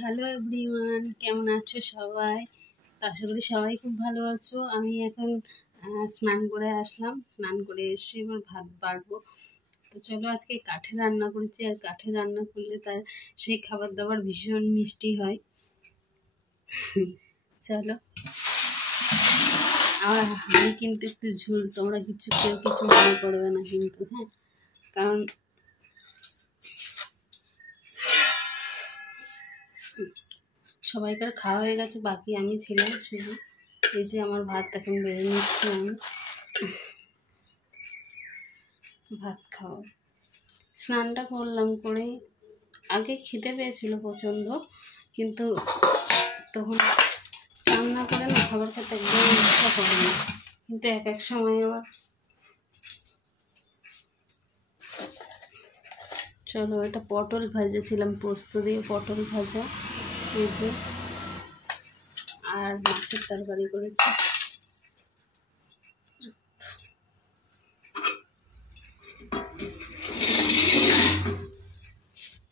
Hello everyone, কেমন আছো সবাই? তো আশা করি সবাই খুব ভালো আছো। আমি এখন স্নান করে আসলাম। স্নান করে এসে এবার ভাত বাড়বো। তো চলো, আজকে কাঠে রান্না করেছি, আর কাঠে রান্না করলে তার সেই খাবার দাবার ভীষণ মিষ্টি হয়। চলো, আর আমি কিন্তু একটু ঝুল, তোমরা কেউ কিছু মনে করবে না কিন্তু, হ্যাঁ? কারণ সবাইকার খাওয়া হয়ে গেছে, বাকি আমি ছিলাম শুধু। এই যে আমার ভাত এখন বেড়ে নিচ্ছি, আমি ভাত খাওয়া স্নানটা করলাম, করে আগে খেতে পেয়েছিল প্রচণ্ড, কিন্তু তখন চান না করে না খাবার খেতে একদম ইচ্ছা করে না। কিন্তু এক এক সময় আবার চলো, এটা পটল ভাজেছিলাম, পোস্ত দিয়ে পটল ভাজা, এই যে, আর মাছের তরকারি করেছি।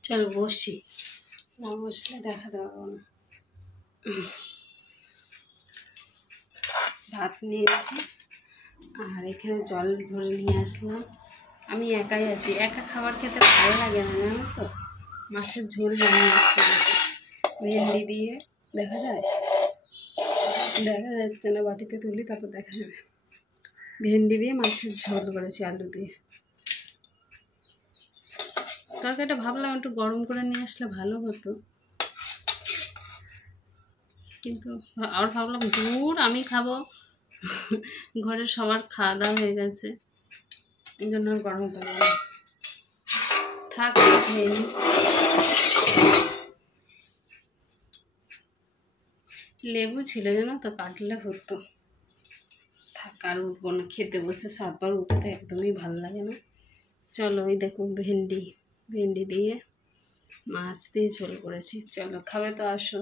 চলো বসি, না বসলে দেখাতে পারবো না। ভাত নিয়েছি, আর এখানে জল ভরে নিয়ে আসলাম। আমি একাই আছি, একা খাবার খেতে ভালো লাগে না, জানো তো। মাছের ঝোল বানিয়ে আসছে, ভেন্ডি দিয়ে। দেখা যায়? দেখা যাচ্ছে না, বাটিতে তুলি তারপর দেখা যাবে। ভেন্ডি দিয়ে মাছের ঝোল করেছি আলু দিয়ে। তরকারিটা ভাবলাম একটু গরম করে নিয়ে আসলে ভালো হতো, কিন্তু আবার ভাবলাম দূর আমি খাবো, ঘরে সবার খাওয়া দাওয়া হয়ে গেছে, এই জন্য আর গরম করবো না, থাক খেয়ে নি। লেবু ছিল জানো তো, কাটলে হতো। থাক, আর উঠবো না, খেতে বসে 7বার উঠতে একদমই ভালো লাগে না। চলো, ওই দেখো ভেন্ডি দিয়ে মাছ দিয়ে ঝোল করেছি। চলো, খাবে তো আসো।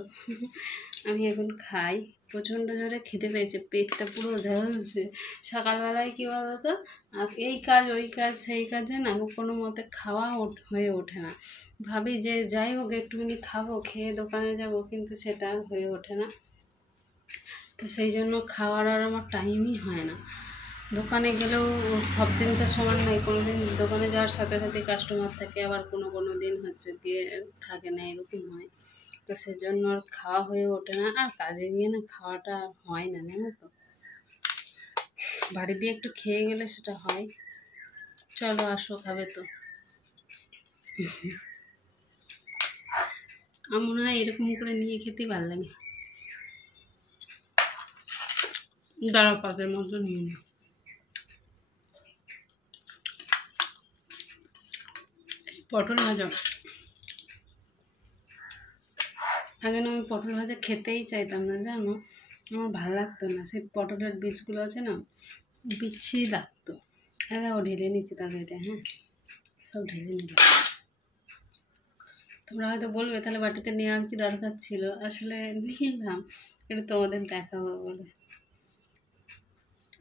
আমি এখন খাই, প্রচণ্ড জোরে খেতে পেয়েছে, পেটটা পুরো জ্বলছে। সকালবেলায় কী বলতো, এই কাজ ওই কাজ সেই কাজে না কোনো মতে খাওয়া হয়ে ওঠে না। ভাবি যে যাই হোক একটুখানি খাবো, খেয়ে দোকানে যাব, কিন্তু সেটা আর হয়ে ওঠে না। তো সেই জন্য খাওয়ার আর আমার টাইমই হয় না। দোকানে গেলেও সব দিন তো সমান নয়, কোনো দিন দোকানে যাওয়ার সাথে সাথে কাস্টমার থাকে, আবার কোনো কোনো দিন হচ্ছে গিয়ে থাকে না, এরকম হয়। তো সেজন্য আর খাওয়া হয়ে ওঠে না, আর কাজে গিয়ে না খাওয়াটা হয় না, জানো তো। বাড়ি দিয়ে একটু খেয়ে গেলে সেটা হয়। চলো আসো, খাবে তো। আমার মনে হয় এরকম করে নিয়ে খেতেই ভালো লাগে। দাঁড়া, পাকের মতো নিয়ে নি। পটল ভাজা, আগে না আমি পটল ভাজা খেতেই চাইতাম না, জানো। আমার ভালো লাগতো না, সেই পটলের বীজগুলো আছে না, বিচ্ছিরি লাগতো। ও ঢেলে নিচ্ছি তরকারিটা, হ্যাঁ, সব ঢেলে নিলাম। তোমরা হয়তো বলবে তাহলে বাটিতে নেওয়ার কি দরকার ছিল, আসলে নিলাম এটা তোমাদের দেখাবো বলে।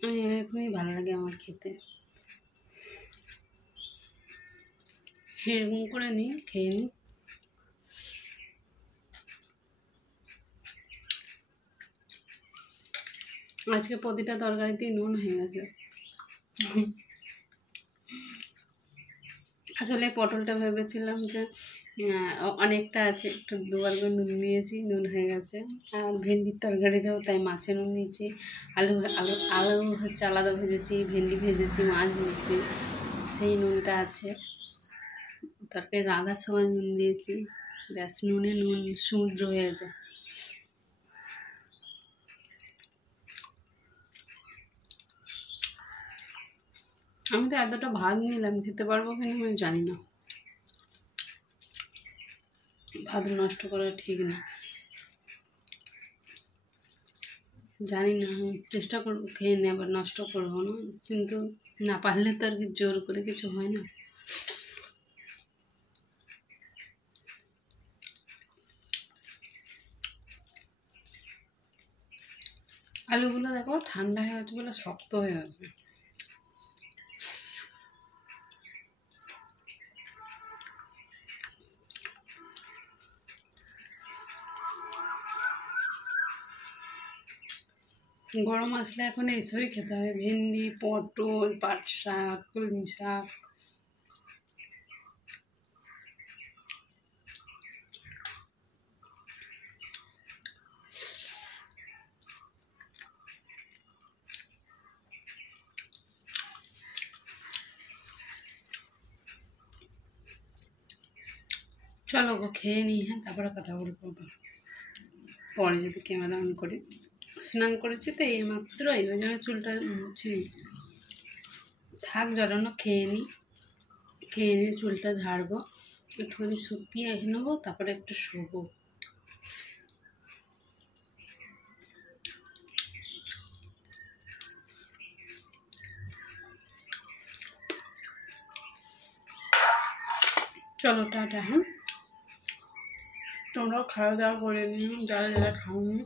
আমি এরকমই ভালো লাগে আমার খেতে, এরকম করে নিই, খেয়ে নিই। আজকে প্রতিটা তরকারিতেই নুন হয়ে গেছে। আসলে পটলটা ভেবেছিলাম যে অনেকটা আছে, একটু 2বার করে নুন দিয়েছি, নুন হয়ে গেছে। আর ভেন্ডির তরকারিতেও তাই মাছে নুন দিয়েছি, আলু আলু আলু হচ্ছে আলাদা ভেজেছি, ভেন্ডি ভেজেছি, মাছ ভেজেছি, সেই নুনটা আছে। তরকারি রাঁধার সময় নুন দিয়েছি, ব্যাস, নুনে নুন সমুদ্র হয়ে গেছে। আমি তো এতটা ভাত নিলাম, খেতে পারবো কিনা আমি জানি না। ভাত নষ্ট করা ঠিক না, জানি না, চেষ্টা করবো খেয়ে নেবার, নষ্ট করবো না, কিন্তু না পারলে তো আর কি জোর করে কিছু হয় না। আলুগুলো দেখো ঠান্ডা হয়ে গেছে বলে শক্ত হয়ে গেছে। গরম আসলে এখন এইসবই খেতে হবে, ভেন্ডি, পটল, পাট শাক, কলমি শাক। চলো গো খেয়ে নিই, হ্যাঁ, তারপরে কথা বলবো পরে যদি ক্যামেরা অন করি। স্নান করেছি তো এই মাত্রই, ওই জন্য চুলটা থাক জড়ানো, খেয়ে নিই, খেয়ে নিয়ে চুলটা ঝাড়বো, একটুখানি শুকিয়ে নেবো, তারপরে একটু শুবো। চলো টাটা, হ্যাঁ, তোমরাও খাওয়া দাওয়া করে নিও যারা যারা খাওনি।